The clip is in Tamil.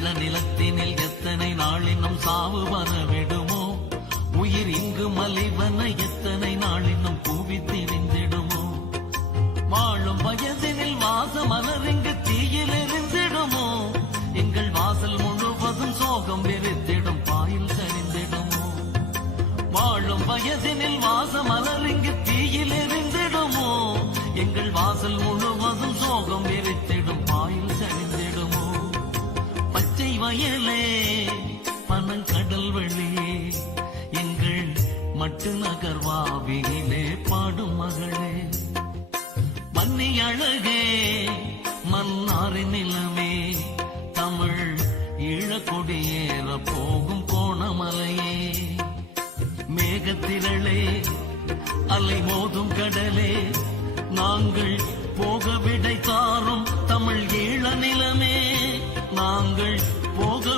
ஈழ நிலத்தினில் எத்தனை நாள் இன்னும் சாவு வரவிடுமோ, உயிர் இங்கு மலிவன எத்தனை நாள் இன்னும் கூவி திரிந்திடுமோ, வாழும் வயதினில் வாச மலரிங்கு தீயில் எரிந்திடுமோ, எங்கள் வாசல் முழுவதும் சோகம் வெறித்திடும் பாயில் சரிந்திடுமோ, வாழும் வயதினில் வாச மலரிங்கு தீயில் எரிந்திடுமோ, எங்கள் வாசல் முழுவதும் சோகம் வெறித்திடும் பாயில் சரிந்திடுமோ. பச்சை வயலே பனங்கடல் வெளியே எங்கள் மட்டு நகர்வாவிலே பாடும் மகளே, மன்னி அழகே மன்னாரி நிலமே, தமிழ் ஈழக்கொடியேற போகும் கோணமலையே, மேகத்திரளே அலை மோதும் கடலே, நாங்கள் போக விடை தாரும் தமிழ் ஈழ நிலமே, நாங்கள் போக